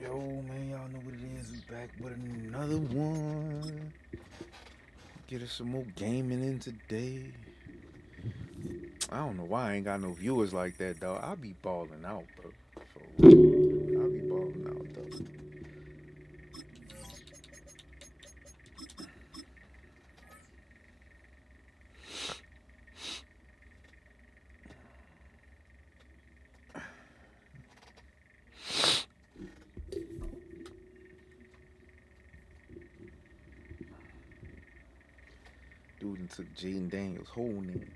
Yo, man, y'all know what it is. We back with another one. Get us some more gaming in today. I don't know why I ain't got no viewers like that, though. I be balling out, bro. For real. I be balling out, though. Dude done took Jaden Daniels' whole name.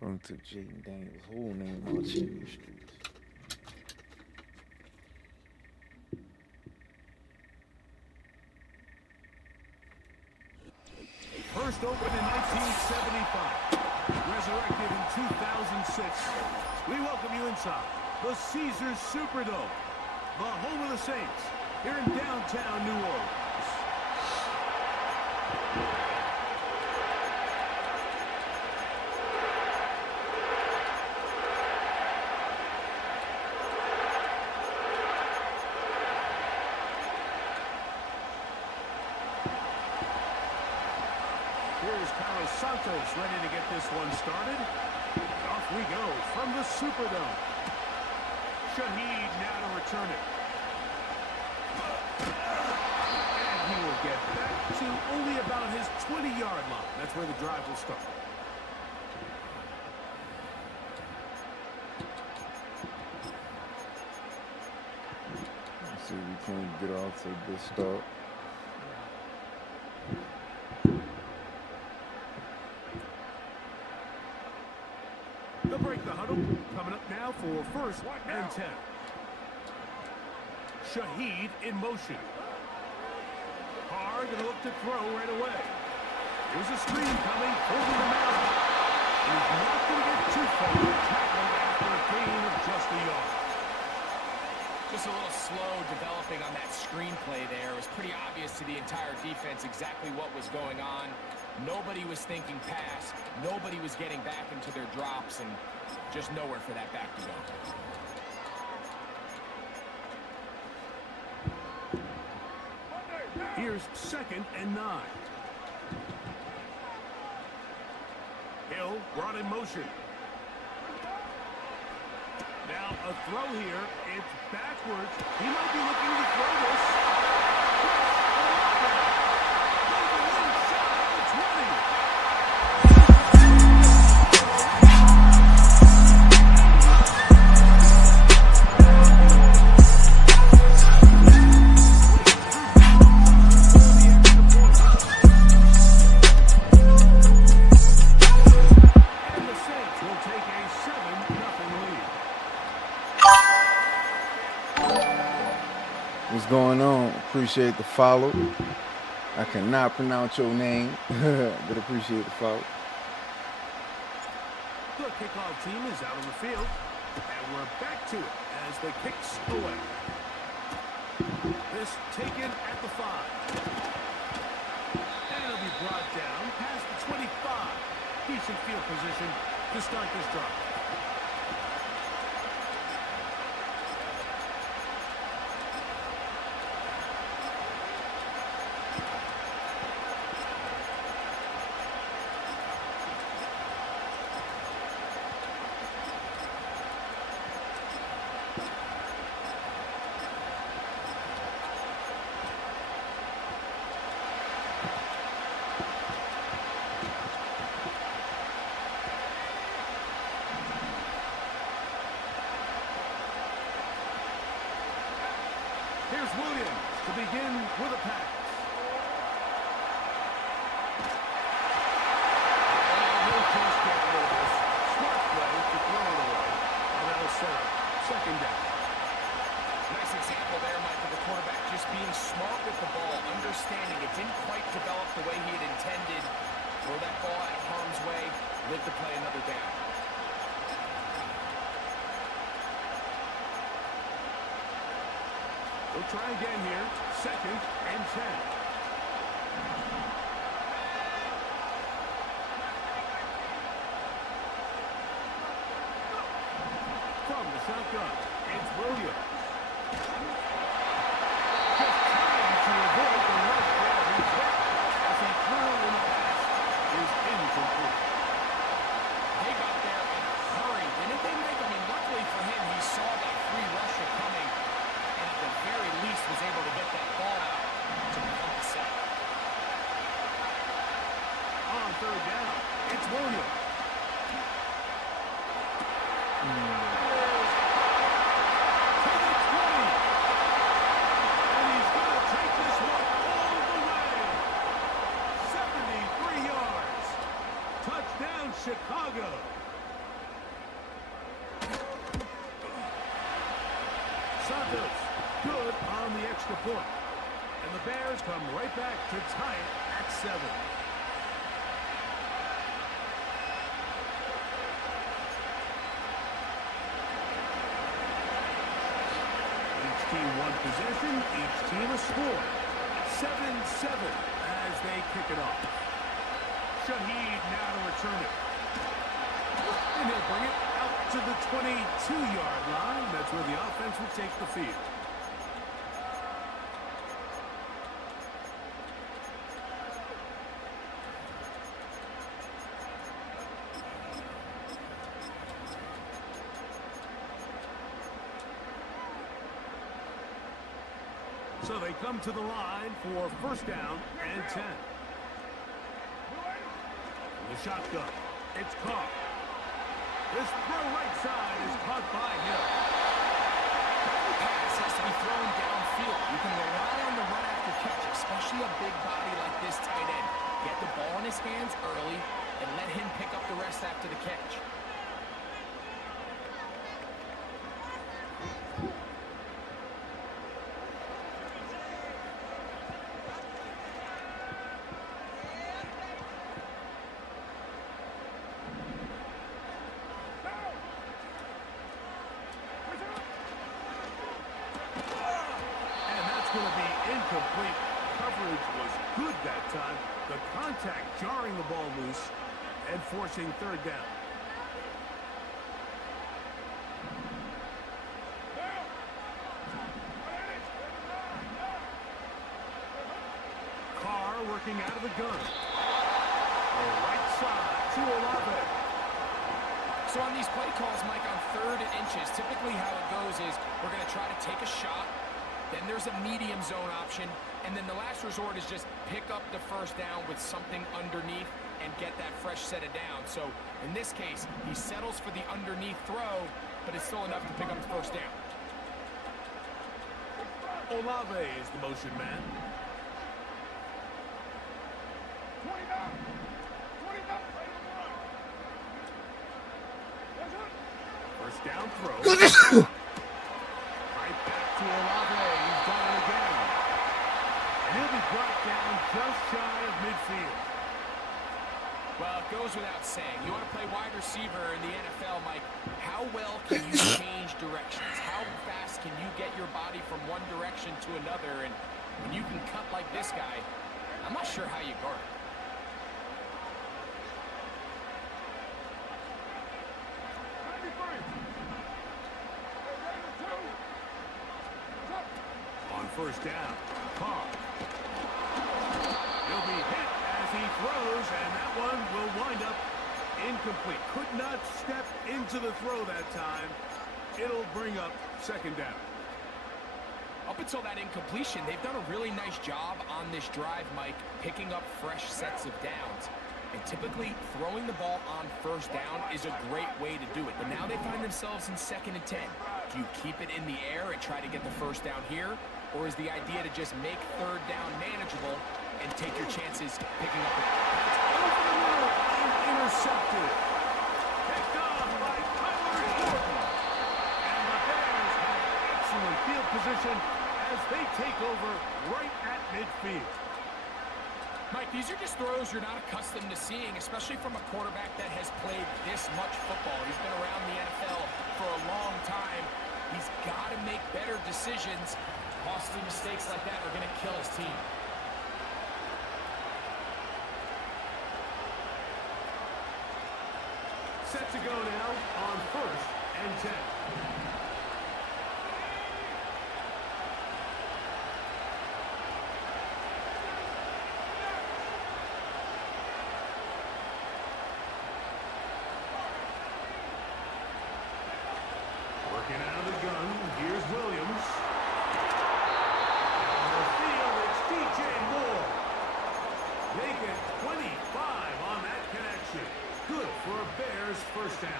Bro took Jaden Daniels' whole name out Chimney Street. First opened in 1975, resurrected in 2006. We welcome you inside the Caesars Superdome, the home of the Saints, here in downtown New Orleans. Here's Carlos Santos ready to get this one started. Off we go from the Superdome. Shaheed now to return it. And he will get back to only about his 20-yard line. That's where the drive will start. Let's see if we can get off to a good start. They'll break the huddle. Coming up now for first and 10. Shaheed in motion. Carr gonna look to throw right away. Here's a screen coming over the mound. He's not gonna get too far. Tackled after a gain of just a yard. Just a little slow developing on that screenplay there. It was pretty obvious to the entire defense exactly what was going on. Nobody was thinking pass. Nobody was getting back into their drops, and just nowhere for that back to go. Here's second and 9. Hill brought in motion. Now a throw here. It's backwards. He might be looking to throw this. What's going on? Appreciate the follow. I cannot pronounce your name, but appreciate the follow. The kickoff team is out on the field, and we're back to it as the kicks away. This taken at the 5. And it'll be brought down past the 25. Decent field position to start this drive. Here's Williams to begin with a pass. He'll just get rid of this. Smart play to throw it away. And that'll set up second down. Nice example there, Michael. smart with the ball, understanding it didn't quite develop the way he had intended. Throw that ball out of harm's way, live to play another down. We'll try again here. 2nd and 10. From the shotgun, it's Williams. Just trying to avoid the rush there. He's hit as he threw in the pass is incomplete. They got there in a hurry, didn't they, Mike? I mean, luckily for him, he saw that free rusher coming, and at the very least was able to get that ball out to become the sack. On 3rd down, it's Williams. Chicago. Santos, good on the extra point. And the Bears come right back to tie it at 7. Each team one possession, each team a score. 7-7 as they kick it off. Shaheed now to return it. And he'll bring it out to the 22-yard line. That's where the offense will take the field. So they come to the line for 1st down and 10. The shotgun. It's caught. This throw right side is caught by Hill. The pass has to be thrown downfield. You can rely on the run after catch, especially a big body like this tight end. Get the ball in his hands early and let him pick up the rest after the catch. Going to be incomplete. Coverage was good that time. The contact jarring the ball loose and forcing 3rd down. Carr working out of the gun. The right side to Olave. So on these play calls, Mike, on 3rd and inches, typically how it goes is we're going to try to take a shot. Then there's a medium zone option, and then the last resort is just pick up the 1st down with something underneath and get that fresh set of downs. So in this case, he settles for the underneath throw, but it's still enough to pick up the 1st down. Olave is the motion man. 1st down throw. To Olave, he's done it again. And he'll be brought down just shy of midfield. Well, it goes without saying. You want to play wide receiver in the NFL, Mike, how well can you change directions? How fast can you get your body from one direction to another? And when you can cut like this guy, I'm not sure how you guard it. On 1st down, Carr. He'll be hit as he throws, and that one will wind up incomplete. Could not step into the throw that time. It'll bring up 2nd down. Up until that incompletion, they've done a really nice job on this drive, Mike, picking up fresh sets of downs. And typically, throwing the ball on 1st down is a great way to do it. But now they find themselves in 2nd and 10. Do you keep it in the air and try to get the 1st down here? Or is the idea to just make 3rd down manageable and take your chances picking up the ball? That's over the middle and intercepted. Picked off by Tyler Gordon. And the Bears have excellent field position as as they take over right at midfield. Mike, these are just throws you're not accustomed to seeing, especially from a quarterback that has played this much football. He's been around the NFL for a long time. He's got to make better decisions. Costly mistakes like that are going to kill his team. Set to go now on 1st and 10. Working out of the gun, here's Williams. Down the field, it's DJ Moore. Make it 25 on that connection. Good for a Bears first down.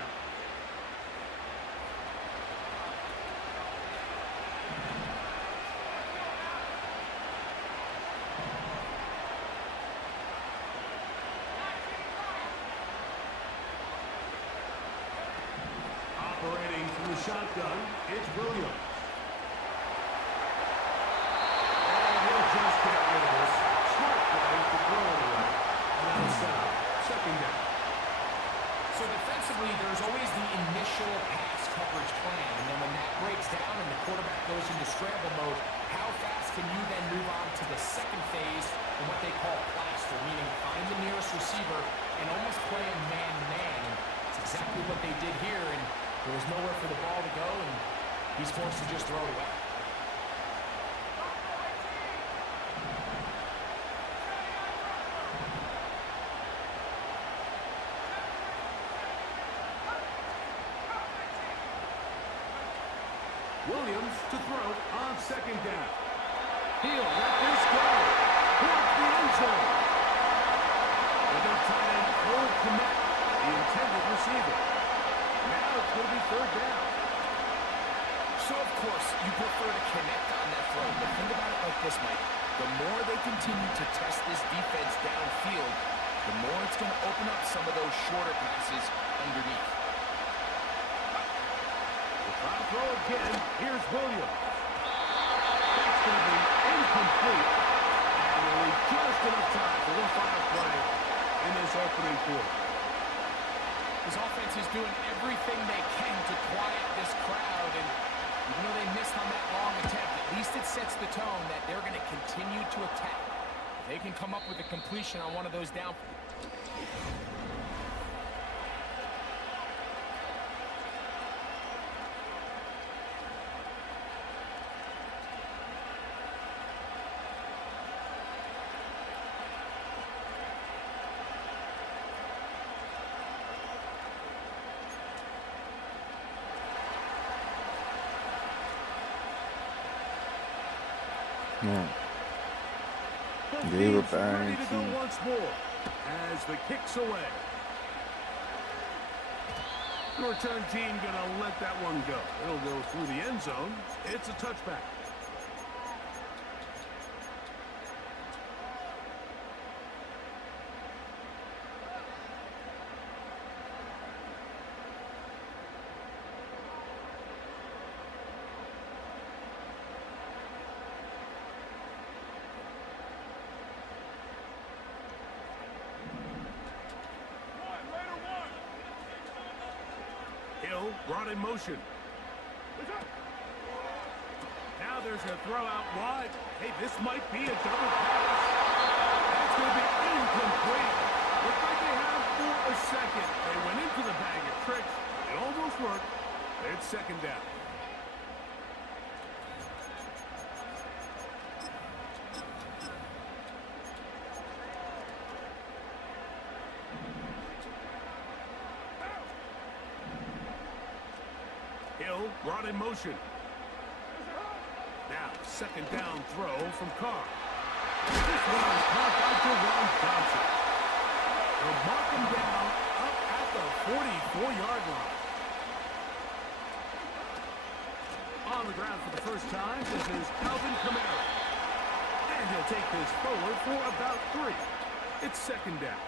Operating from the shotgun, it's Williams. And he'll just get rid of this. Smart play to throw it away. And now it's down. Second down. So defensively, there's always the initial pass coverage plan, and then when that breaks down and the quarterback goes into scramble mode, how fast can you then move on to the second phase and what they call plaster, meaning find the nearest receiver and almost play a man-to-man. And it's exactly what they did here, and there was nowhere for the ball to go, and he's forced to just throw it away. Williams to throw on second down. He'll let this go. Towards the end zone. With their tight end, Cole Kmet, the intended receiver. Now it's going to be third down. So, of course, you prefer to connect on that throw, but think about it like this, Mike. The more they continue to test this defense downfield, the more it's going to open up some of those shorter passes underneath. Try to throw again. Here's Williams. That's going to be incomplete. And we'll leave just enough time for one final play in this opening quarter. This offense is doing everything they can to quiet this crowd, and even though they missed on that long attempt, at least it sets the tone that they're going to continue to attack. If they can come up with a completion on one of those down. No. Both They were teams ready to go buying once more as the kick's away. The return team going to let that one go. It'll go through the end zone. It's a touchback. Hill brought in motion. Now there's a throw out wide. Hey, this might be a double pass. That's going to be incomplete. Looked like they had him for a second. They went into the bag of tricks. It almost worked. It's second down. Hill brought in motion. Now, second down throw from Carr. This one is caught by Jerome Johnson. They'll mark him down up at the 44-yard line. On the ground for the first time, this is Alvin Kamara. And he'll take this forward for about 3. It's second down.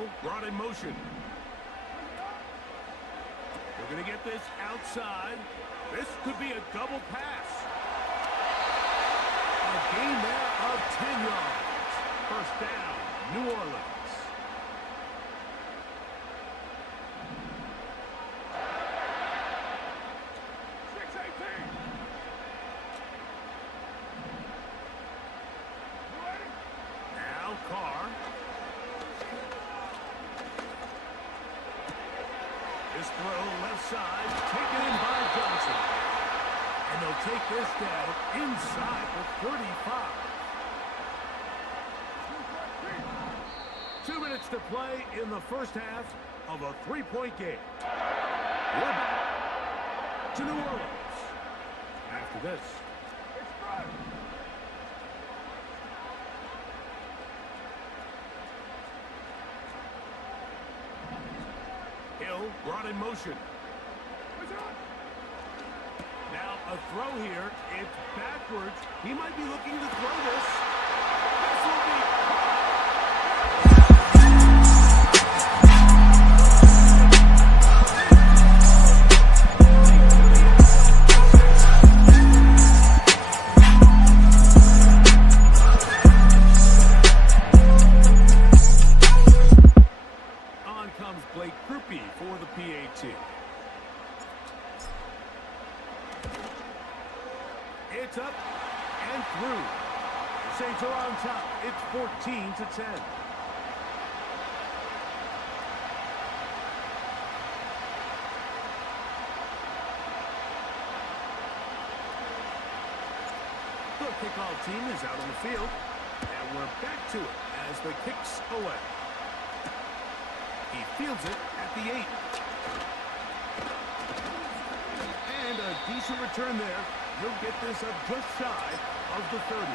Hill brought in motion. We're going to get this outside. This could be a double pass. A gain there of 10 yards. First down, New Orleans. Now Carr. This throw left side, taken in by Johnson. And they'll take this down inside the 35. 2 minutes to play in the first half of a 3-point game. We're back to New Orleans after this. Hill brought in motion. Now a throw here. It's backwards. He might be looking to throw this. This will be... for the PAT. It's up and through. The Saints are on top. It's 14-10. The kickoff team is out on the field, and we're back to it as the kick's away. He fields it at the 8. And a decent return there. He'll get this up just shy of the 30.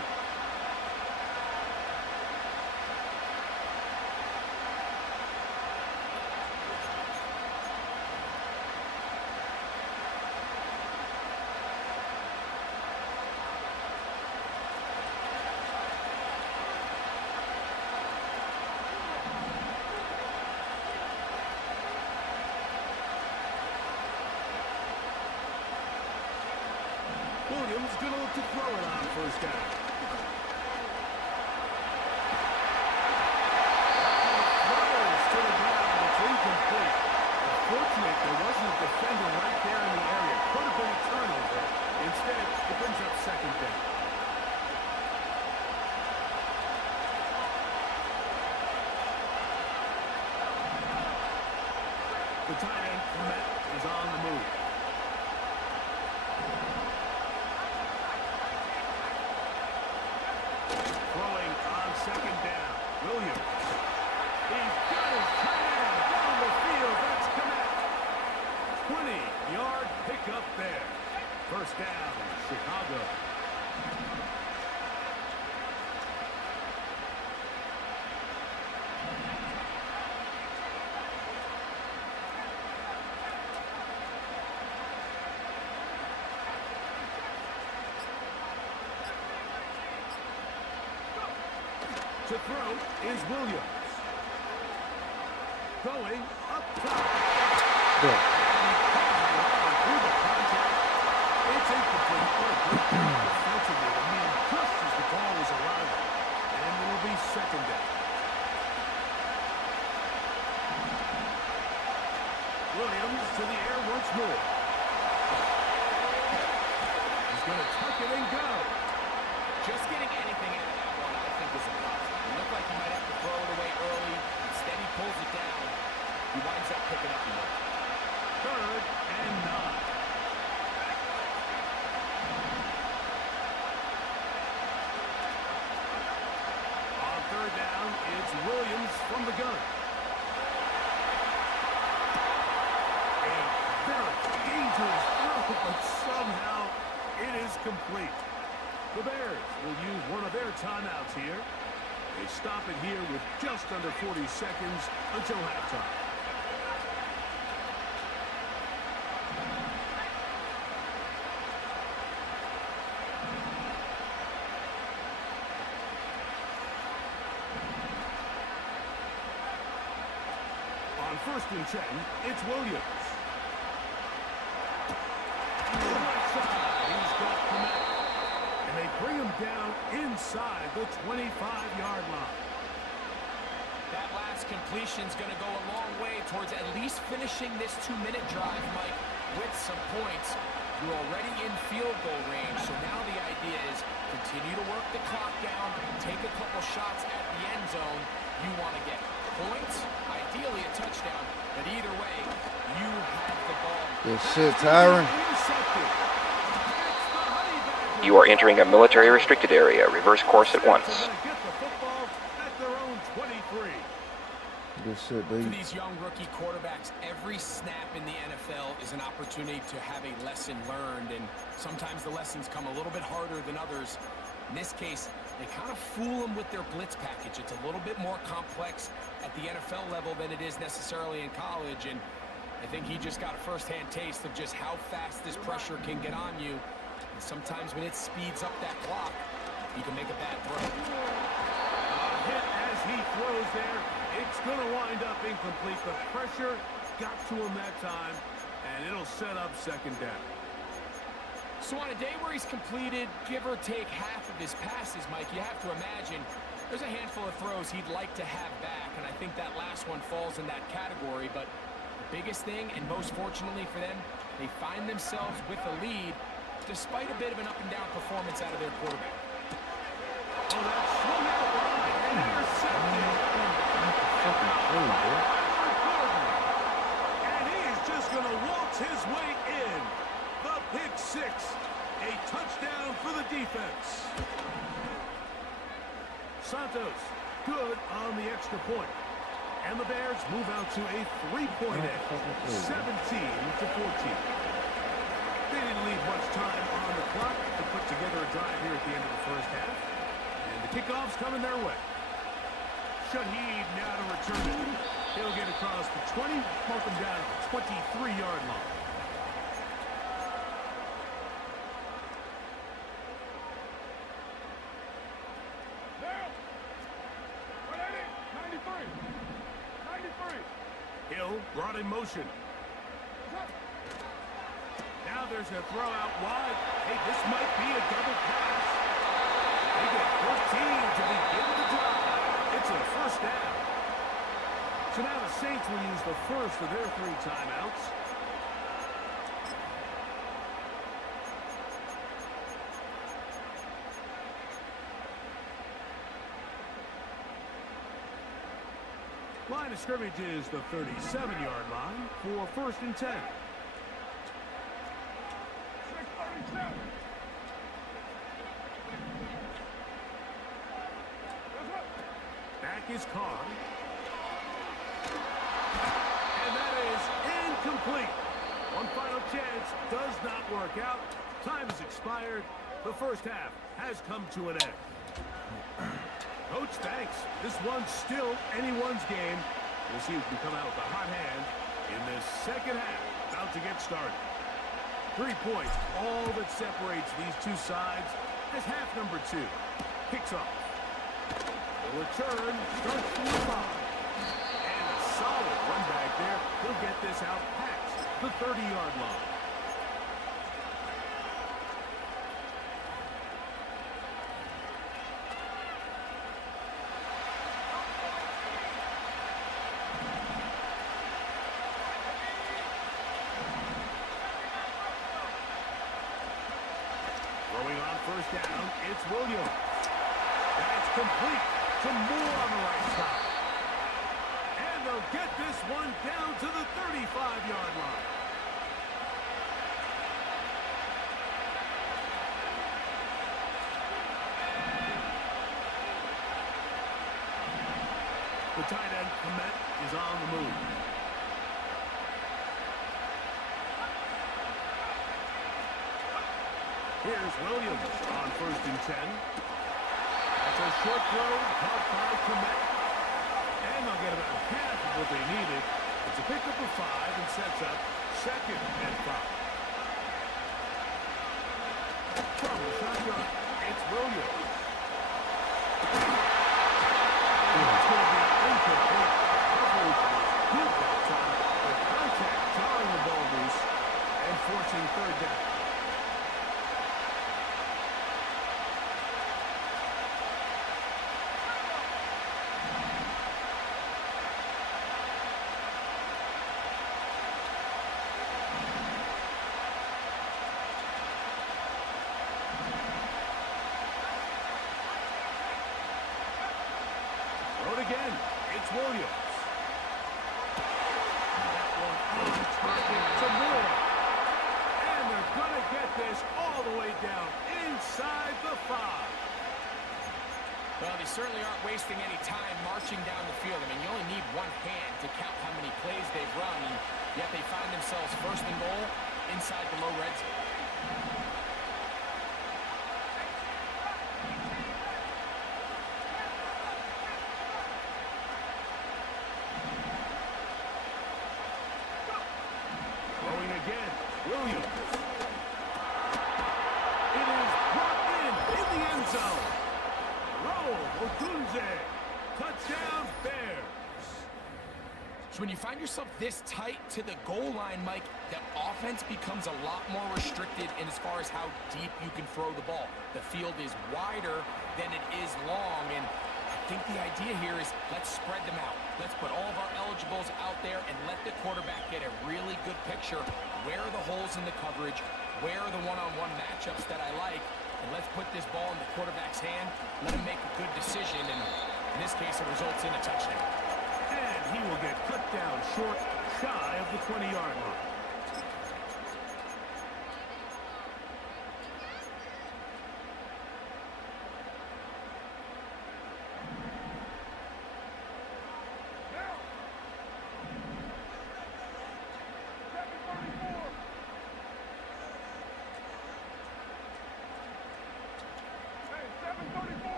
Williams gonna look to throw it on first down. Throws to the ground. It's incomplete. Fortunate there wasn't a defender right there in the area. Could have been a turnover. Instead, it brings up second down. The tight end, Komet, is on the move. Throwing on second down. Williams. He's got his tight end down the field. That's Komet. 20-yard pickup there. First down, Chicago. To throw is Williams. Going up top. Bro. Through the contact. It's incomplete. Defensively, I mean, just as the ball was arriving. And it will be second down. Williams to the air once more. He's going to tuck it and go. Just getting anything out of that one, I think, is impossible. It looked like he might have to throw it away early. Instead, he pulls it down. He winds up picking up the ball. 3rd and 9. On 3rd down, it's Williams from the gun. A very dangerous throw, but somehow it is complete. The Bears will use one of their timeouts here. They stop it here with just under 40 seconds until halftime. first and 10, it's Williams. Left side, he's got Komet. And they bring him down inside the 25-yard line. That last completion's going to go a long way towards at least finishing this 2-minute drive, Mike, with some points. You're already in field goal range, so now the idea is continue to work the clock down, take a couple shots at the end zone. You want to get points, ideally a touchdown, but either way, you have the ball. Good shit, Tyron. You are entering a military restricted area. Reverse course at once. Good shit, For baby. these young rookie quarterbacks, every snap in the NFL is an opportunity to have a lesson learned, and sometimes the lessons come a little bit harder than others. In this case, they kind of fool them with their blitz package. It's a little bit more complex at the NFL level than it is necessarily in college, and I think he just got a first-hand taste of just how fast this pressure can get on you. And sometimes when it speeds up that clock, you can make a bad throw. A hit as he throws there. It's going to wind up incomplete. The pressure got to him that time, and it'll set up second down. So on a day where he's completed, give or take half of his passes, Mike, you have to imagine there's a handful of throws he'd like to have back, and I think that last one falls in that category. But the biggest thing, and most fortunately for them, they find themselves with a lead despite a bit of an up-and-down performance out of their quarterback. Oh, that's swung out wide and intercepted. And he is just going to waltz his way in. The pick six. A touchdown for the defense. Santos, good on the extra point. And the Bears move out to a three-point edge, 17-14. They didn't leave much time on the clock to put together a drive here at the end of the first half. And the kickoff's coming their way. Shaheed now to return it. He'll get across the 20, mark him down at the 23-yard line. Hill brought in motion. Now there's a throw out wide. Hey, this might be a double pass. They get 14 to begin the drive. It's a first down. So now the Saints will use the first of their 3 timeouts. Line of scrimmage is the 37-yard line for first and 10. Back is Carr. And that is incomplete. One final chance does not work out. Time has expired. The first half has come to an end. Coach, thanks. This one's still anyone's game. We'll see who can come out with a hot hand in this second half. About to get started. 3 points, all that separates these two sides as half number 2 kicks off. The return starts from the 5. And a solid run back there. He'll get this out past the 30-yard line. Throwing on first down, it's Williams. That's complete to Moore on the right side. And they'll get this one down to the 35-yard line. The tight end, Komet, is on the move. Here's Williams on first and 10. That's a short throw, caught by Komet. And they'll get about half of what they needed. It's a pickup of 5 and sets up second and 5. From the shotgun, it's Williams. It's going to be incomplete. Coverage was good that time. again. It's Williams. That one on target to Moore. And they're going to get this all the way down inside the 5. Well, they certainly aren't wasting any time marching down the field. I mean, you only need one hand to count how many plays they've run, and yet they find themselves first and goal inside the low red zone. Throwing again, Williams. It is brought in the end zone. Otunze. Touchdown, Bears. So when you find yourself this tight to the goal line, Mike, the offense becomes a lot more restricted in as far as how deep you can throw the ball. The field is wider than it is long, and I think the idea here is let's spread them out. Let's put all of our eligibles out there and let the quarterback get a really good picture. Where are the holes in the coverage? Where are the one-on-one matchups that I like? And let's put this ball in the quarterback's hand, let him make a good decision, and in this case, it results in a touchdown. And he will get cut down short, shy of the 20-yard line.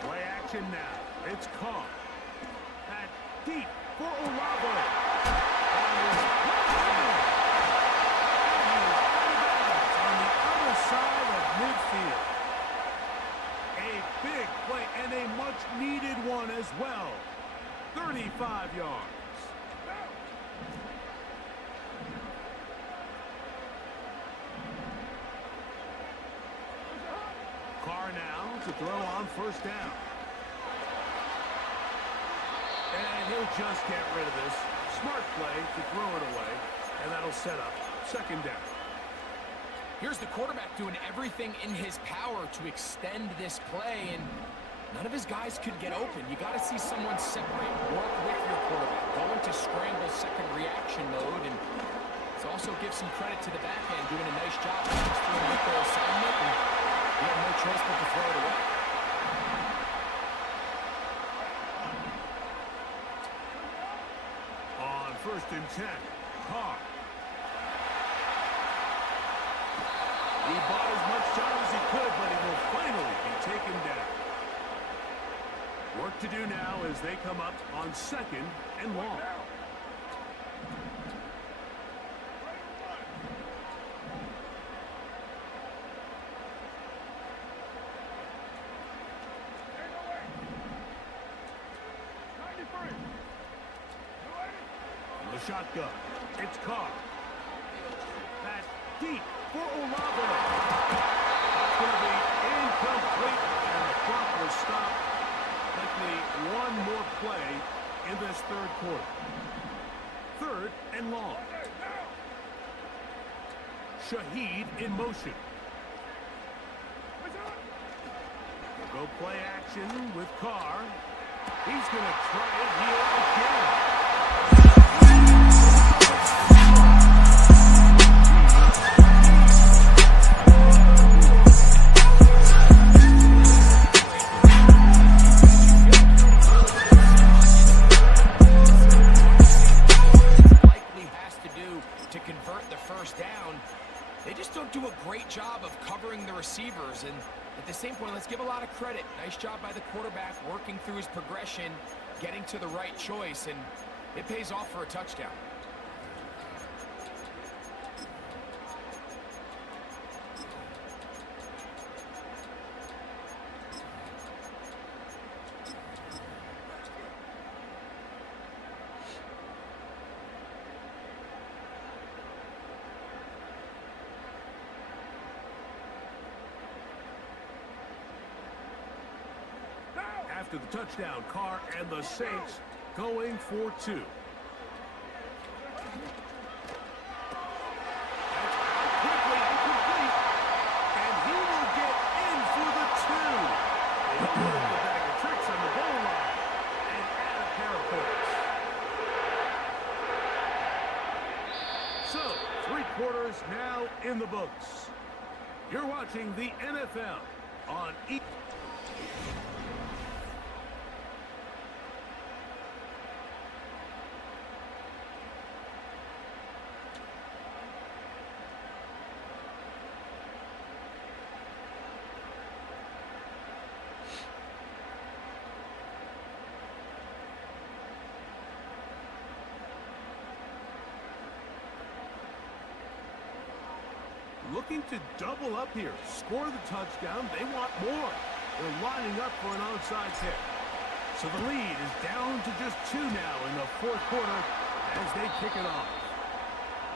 Play action now. It's Carr. That's deep for Olave. On the other side of midfield. A big play and a much-needed one as well. 35 yards. Carr now to throw on first down. And he'll just get rid of this. Smart play to throw it away. And that'll set up second down. Here's the quarterback doing everything in his power to extend this play, and none of his guys could get open. You got to see someone separate, work with your quarterback, go into scramble second reaction mode, and it also gives some credit to the back end doing a nice job of just doing their assignment, and you have no choice but to throw it away. On first and 10, Carr. He bought as much time as he could, but he will finally be taken down. Work to do now as they come up on second and long. The shotgun. It's Carr. That's deep for Olave. That's going to be incomplete, and the clock will stop. Likely one more play in this third quarter. Third and long. Shaheed in motion. Go play action with Carr. He's going to try it here again. Job of covering the receivers, and at the same point, let's give a lot of credit. Nice job by the quarterback working through his progression, getting to the right choice, and it pays off for a touchdown. After the touchdown, Carr and the Saints going for two. That's quickly incomplete, and he will get in for the Pull up the bag of tricks on the goal line and add a pair of points. So, 3 quarters now in the books. You're watching the NFL on E. Looking to double up here, score the touchdown. They want more. They're lining up for an onside kick. So the lead is down to just 2 now in the 4th quarter as they kick it off.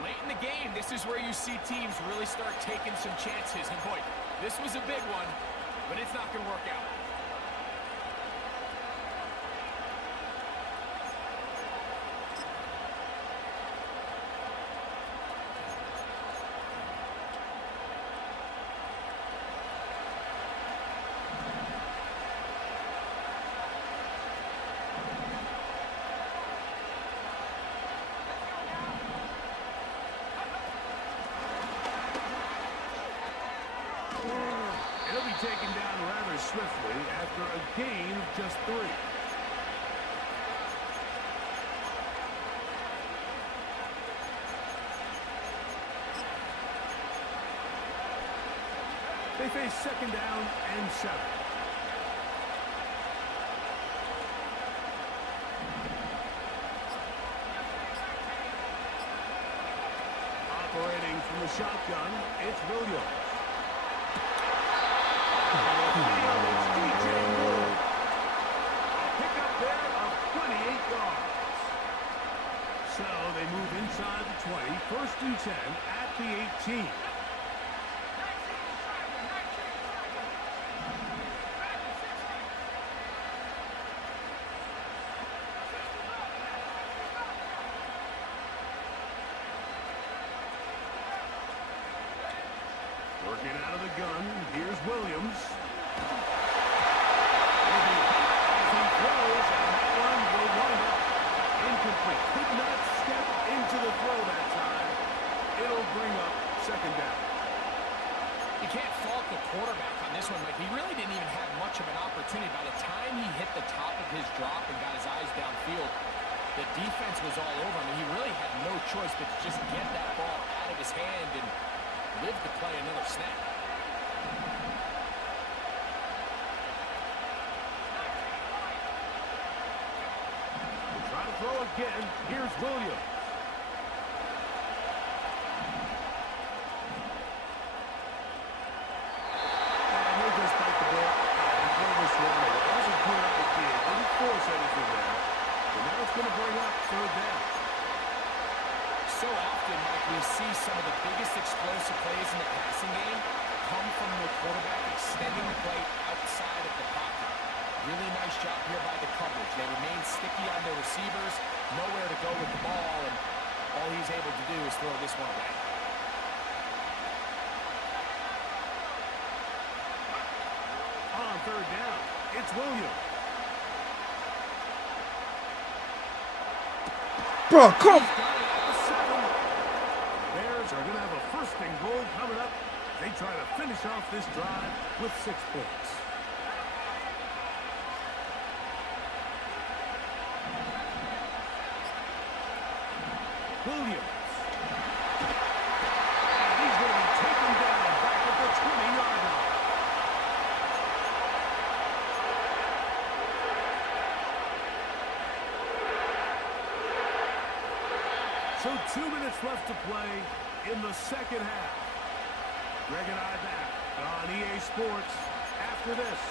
Late in the game, this is where you see teams really start taking some chances. And boy, this was a big one, but it's not going to work out. Taken down rather swiftly after a gain of just 3. They face 2nd down and 7. Operating from the shotgun, it's Williams. So they move inside the 20, 1st and 10 at the 18. Working out of the gun, here's Williams. Could not step into the throw that time. It'll bring up 2nd down. You can't fault the quarterback on this one. Like, he really didn't even have much of an opportunity. By the time he hit the top of his drop and got his eyes downfield, the defense was all over him. He really had no choice but to just get that ball out of his hand and live to play another snap. Throw again. Here's Williams. And he'll just bite the ball and throw this one away. That was a good idea. Didn't force anything there. But now it's going to bring up 3rd down. So often, Mike, we see some of the biggest explosive plays in the passing game come from the quarterback extending the play outside of the pocket. Really nice job here by the coverage. They remain sticky on their receivers, nowhere to go with the ball, and all he's able to do is throw this one away. On 3rd down, it's Williams. Bro, come. Bears are going to have a 1st and goal coming up. They try to finish off this drive with 6 points. Williams. And he's going to be taken down back at the 20-yard line. So 2 minutes left to play in the 2nd half. Greg and I back on EA Sports after this.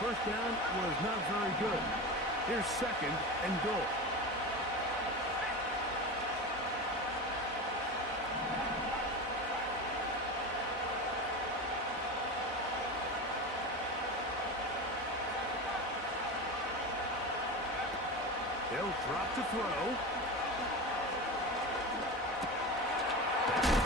First down was not very good. Here's 2nd and goal. They'll drop to throw.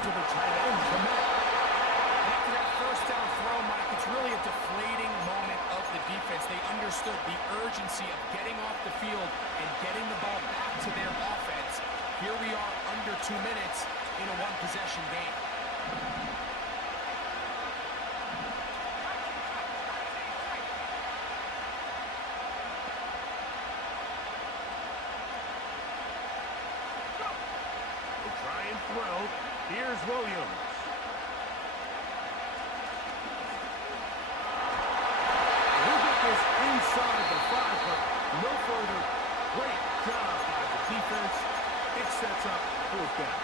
to the tight end for Matt. And after that first down throw, Mike, it's really a deflating moment of the defense. They understood the urgency of getting off the field and getting the ball back to their offense. Here we are under 2 minutes in a one-possession game. Try and throw. Here's Williams. He'll get this inside the 5, but no further. Great job by the defense. It sets up 4th down.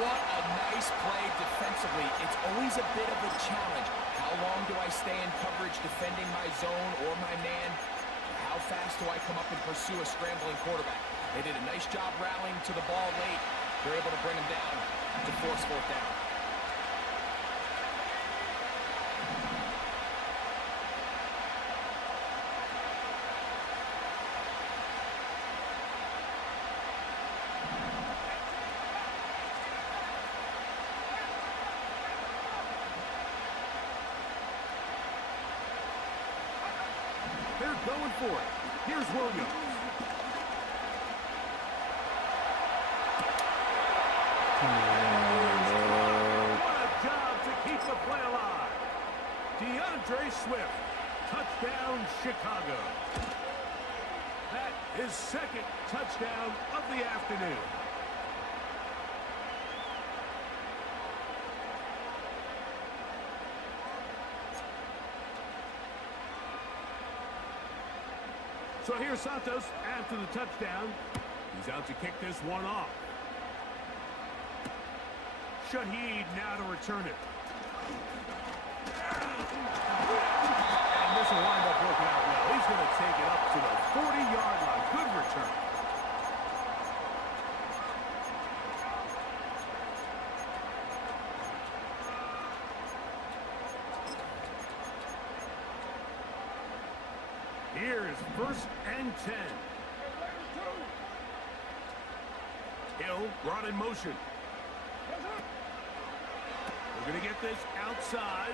What a nice play defensively. It's always a bit of a challenge. How long do I stay in coverage defending my zone or my man? How fast do I come up and pursue a scrambling quarterback? They did a nice job rallying to the ball late. They're able to bring him down to force 4th down. They're going for it. Here's Williams. What a job to keep the play alive. DeAndre Swift. Touchdown, Chicago. That is 2nd touchdown of the afternoon. So here's Santos after the touchdown. He's out to kick this one off. Shaheed now to return it. And this will wind up working out well. He's going to take it up to the 40-yard line. Good return. Here is 1st and 10. Hill brought in motion. We're going to get this outside.